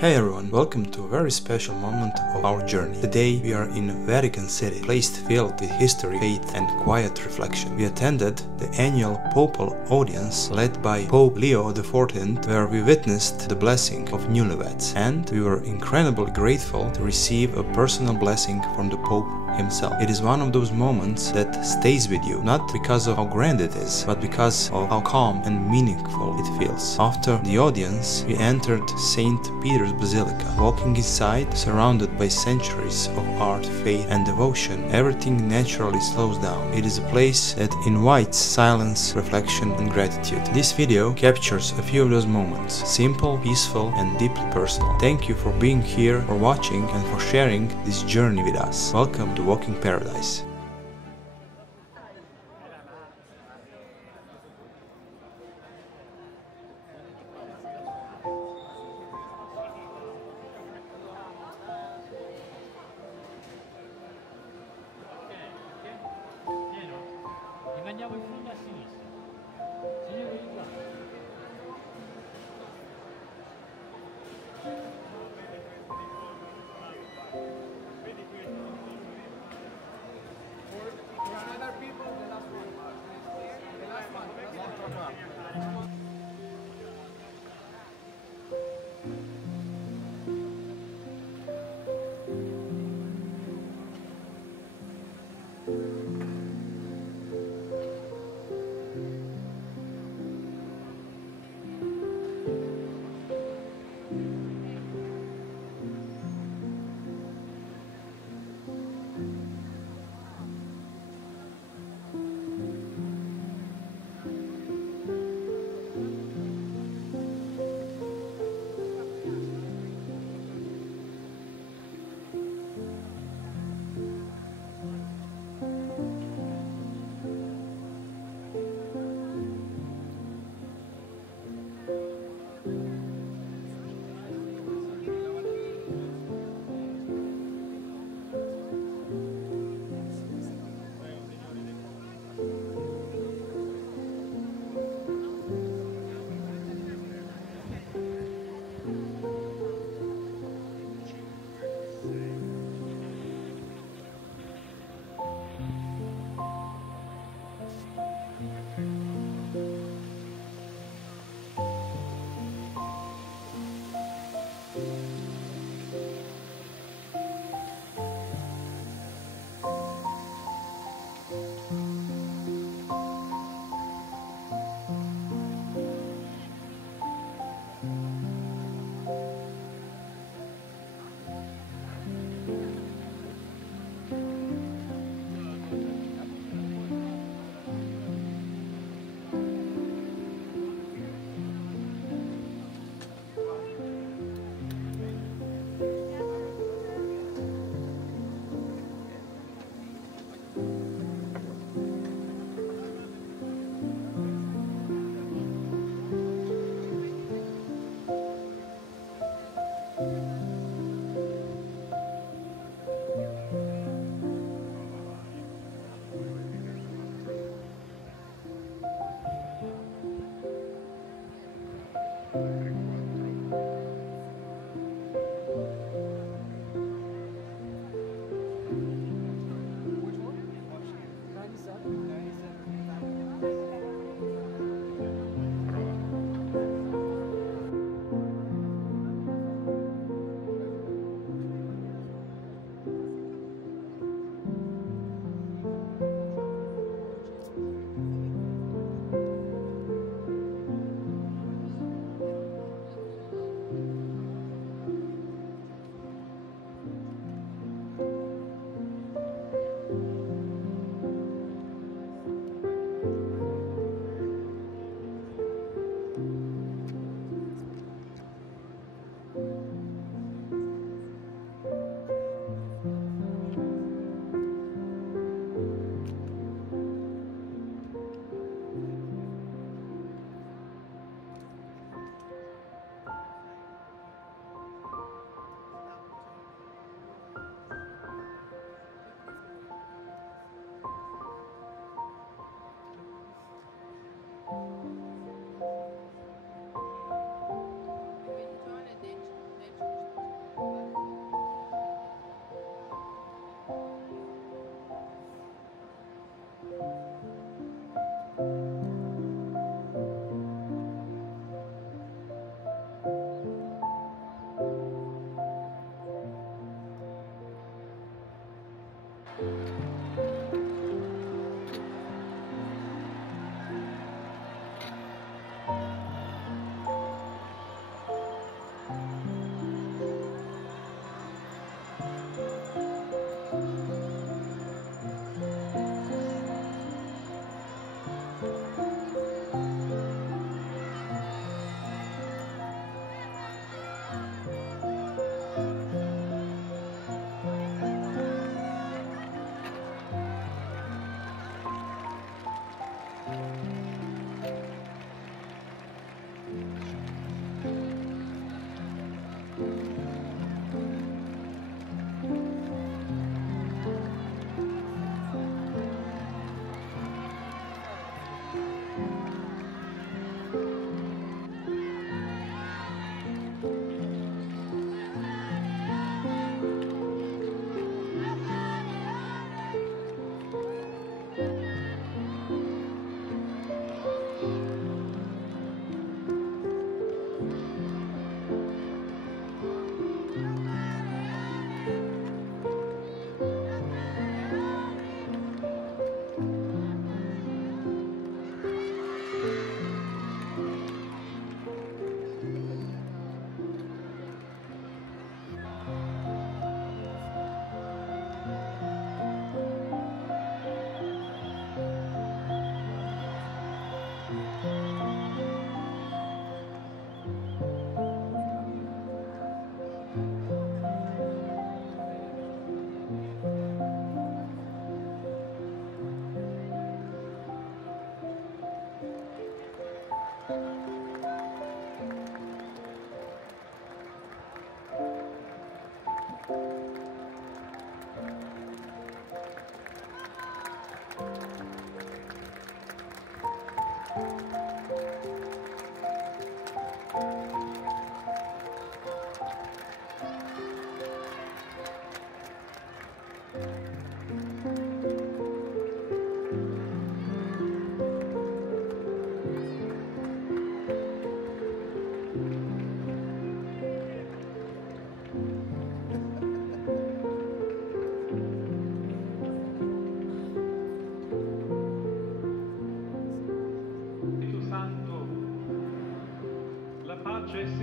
Hey everyone, welcome to a very special moment of our journey. Today we are in Vatican City, a place filled with history, faith and quiet reflection. We attended the annual Papal audience led by Pope Leo XIV, where we witnessed the blessing of newlyweds, and we were incredibly grateful to receive a personal blessing from the Pope himself. It is one of those moments that stays with you, not because of how grand it is, but because of how calm and meaningful it feels. After the audience, we entered St. Peter's Basilica. Walking inside, surrounded by centuries of art, faith and devotion, everything naturally slows down. It is a place that invites silence, reflection and gratitude. This video captures a few of those moments, simple, peaceful and deeply personal. Thank you for being here, for watching and for sharing this journey with us. Welcome to Walking Paradise. Andiamo in fondo a sinistra. Signore di qua.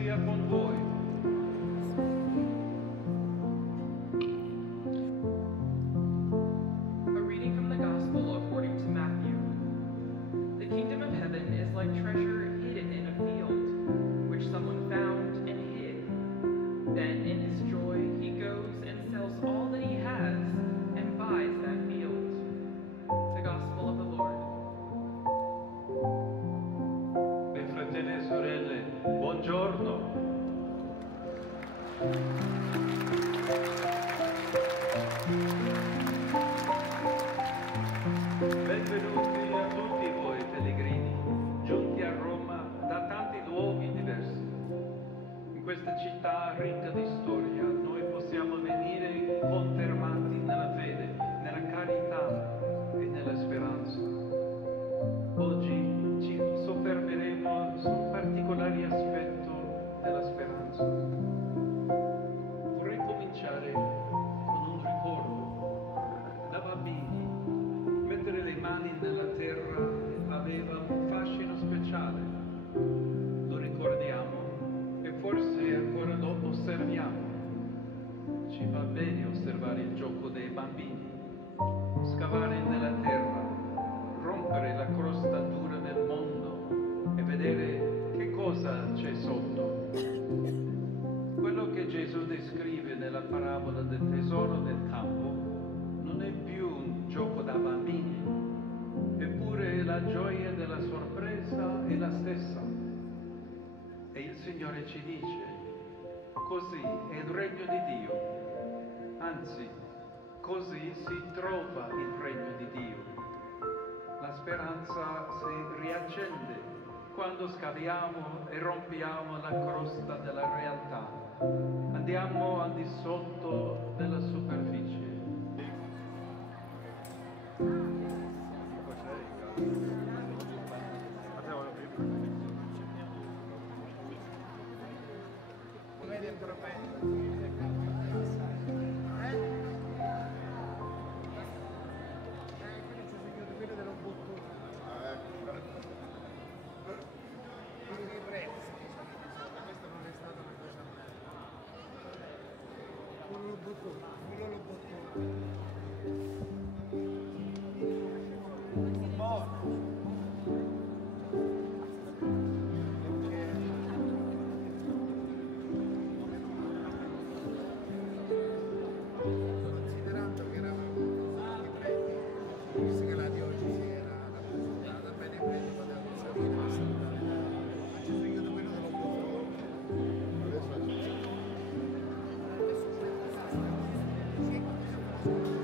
sia con voi. A reading from the Gospel according to Matthew. The kingdom of heaven is like treasure hidden in a field, which someone found and hid. Then in his joy he goes and sells all that he has and buys that field. The Gospel of the Lord. Fratelli e sorelle, buongiorno. Benvenuti a tutti voi pellegrini, giunti a Roma da tanti luoghi diversi. In questa città ricca di storia noi possiamo venire confermati nella fede, nella carità e nella speranza. Oggi ci soffermeremo su un particolare aspetto della speranza. Vorrei cominciare con un ricordo. Da bambini, mettere le mani nella terra aveva un fascino speciale. Lo ricordiamo e forse ancora lo osserviamo. Ci fa bene osservare il gioco dei bambini, scavare nella terra, rompere la crosta dura del mondo e vedere che cosa c'è sotto. Quello che Gesù descrive nella parabola del tesoro del campo non è più un gioco da bambini, eppure la gioia della sorpresa è la stessa. E il Signore ci dice, così è il regno di Dio, anzi, così si trova il regno di Dio. La speranza si riaccende quando scaviamo e rompiamo la crosta della realtà. Andiamo al di sotto della superficie. Considerando che eravamo tutti preti, visto che la diocesi era rappresentata bene preto, potevamo salire e salutare. Ma Gesù io quello dello buco. Adesso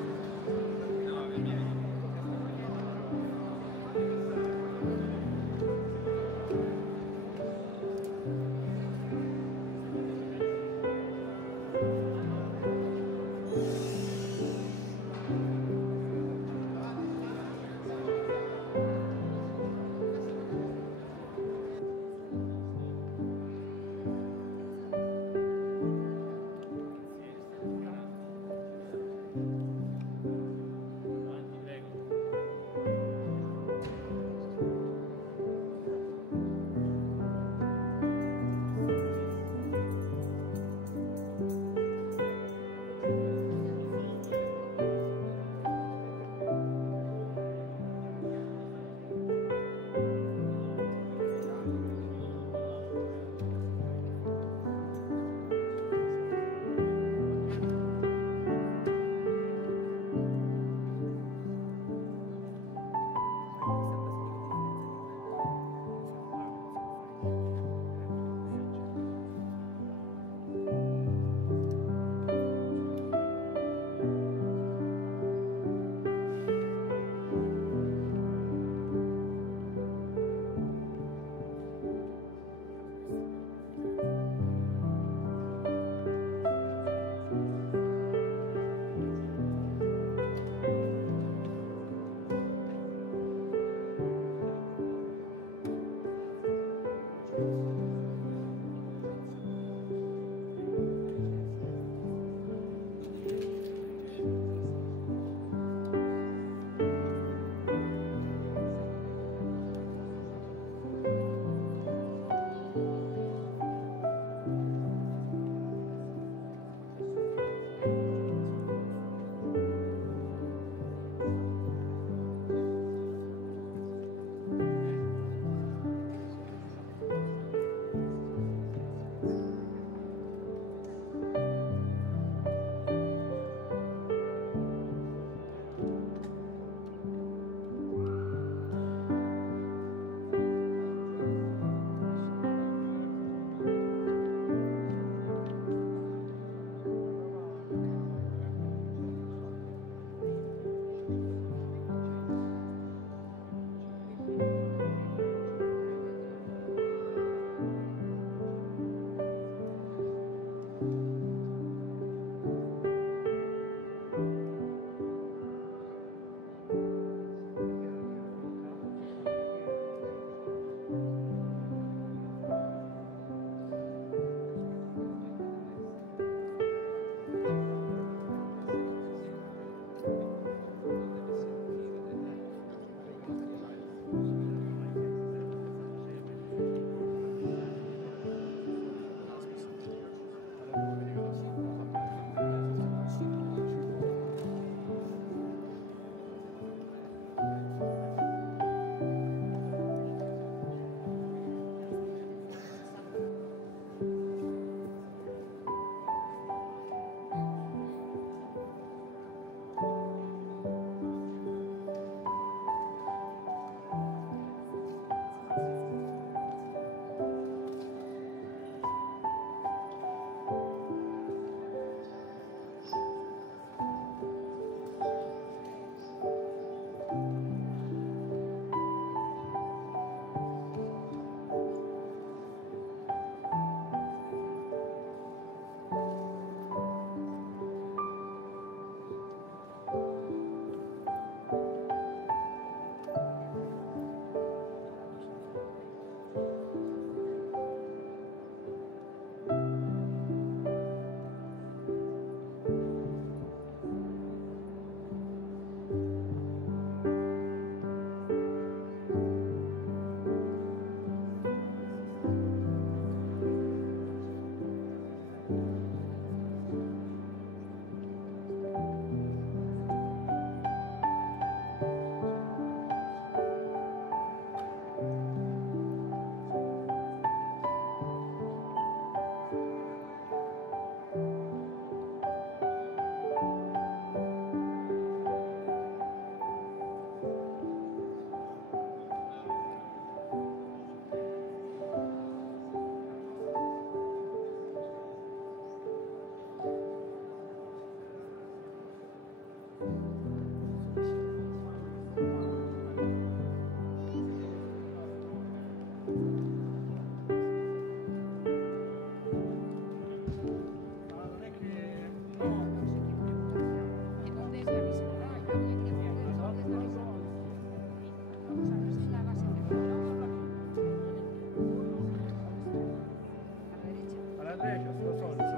lei c'è sto soldi.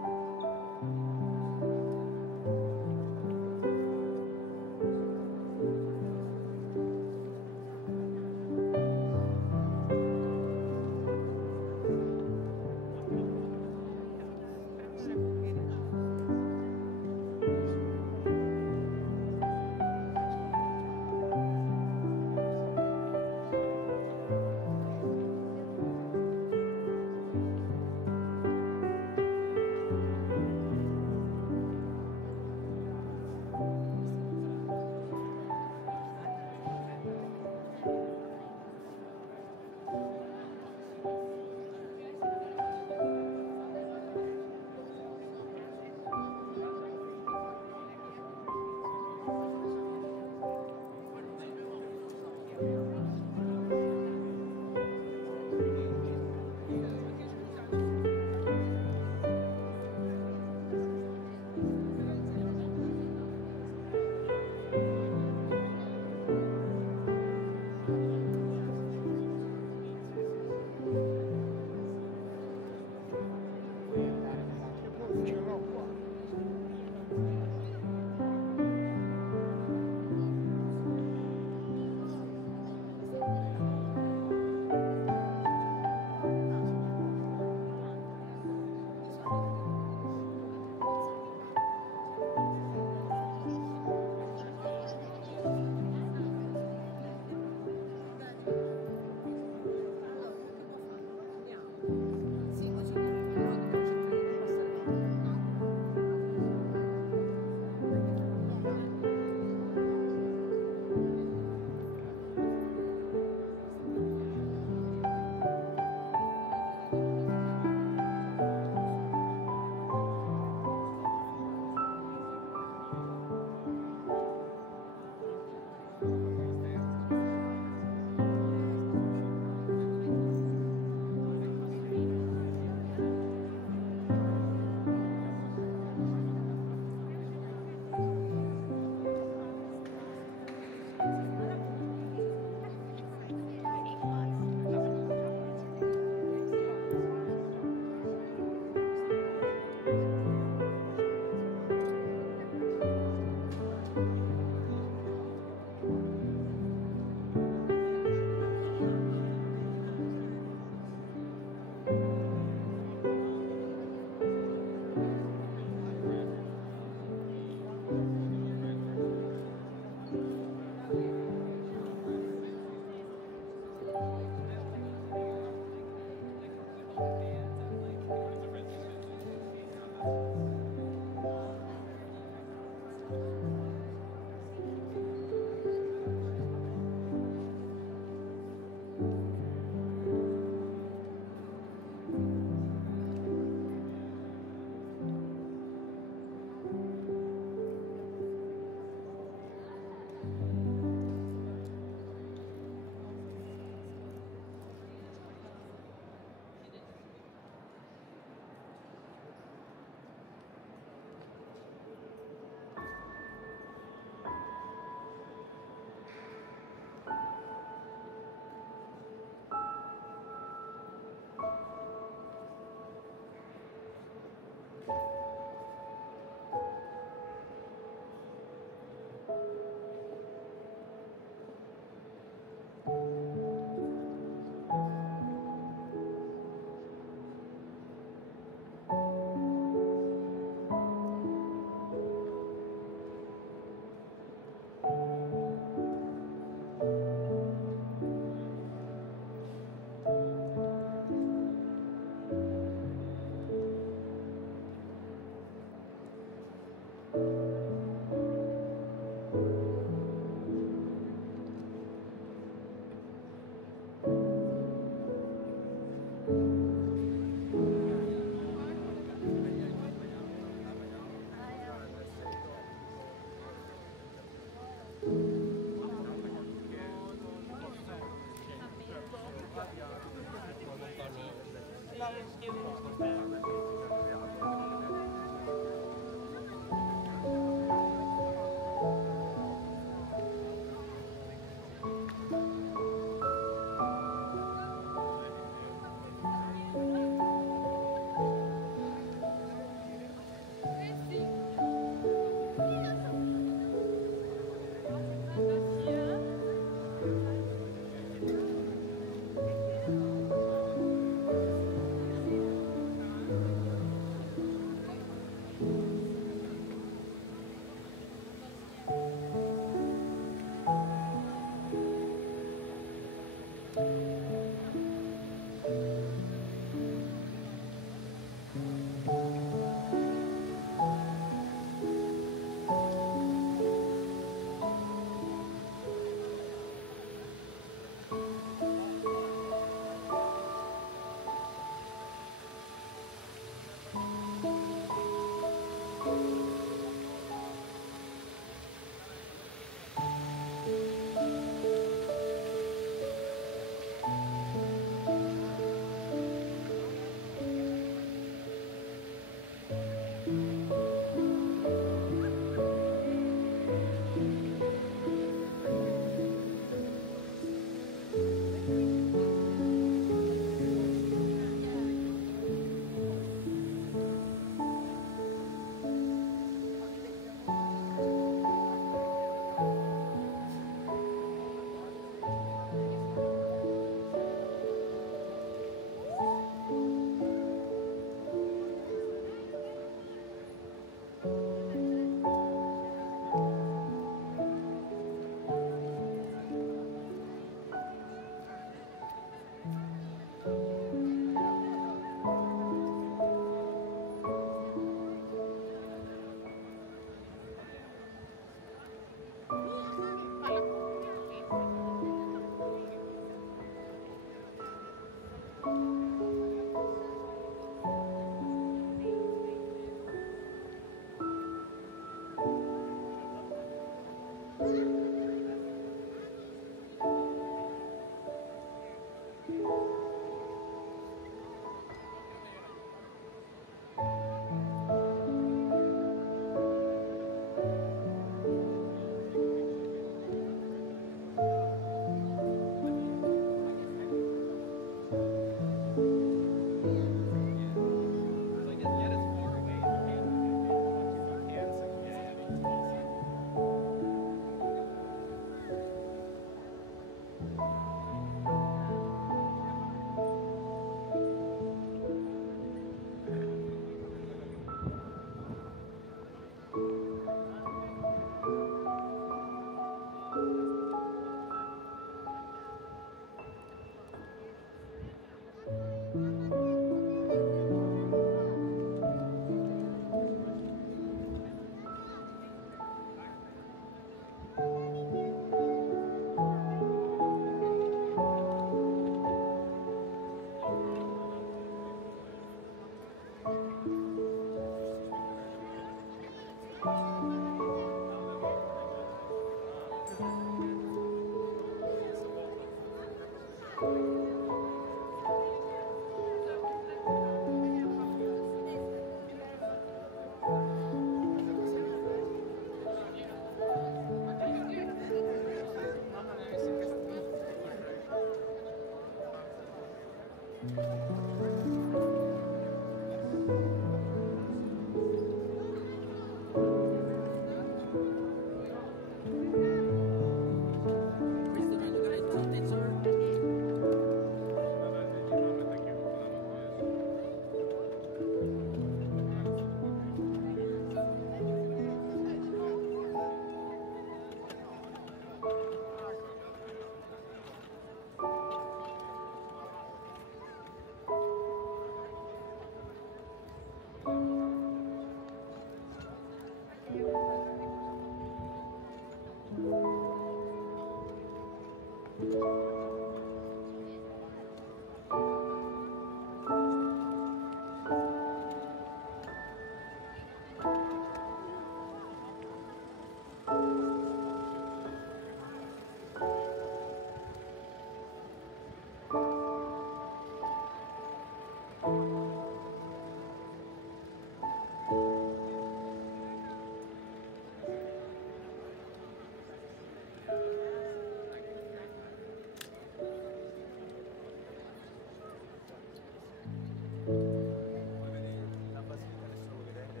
La basilica adesso lo vedete?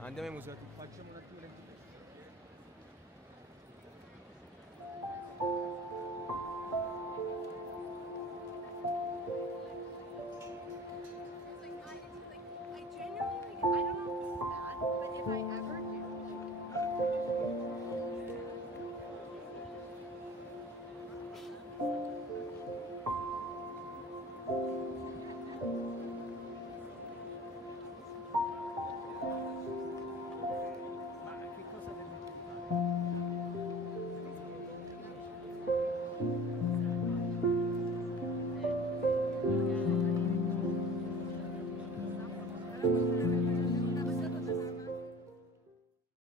Andiamo ai musei, facciamo un attimo le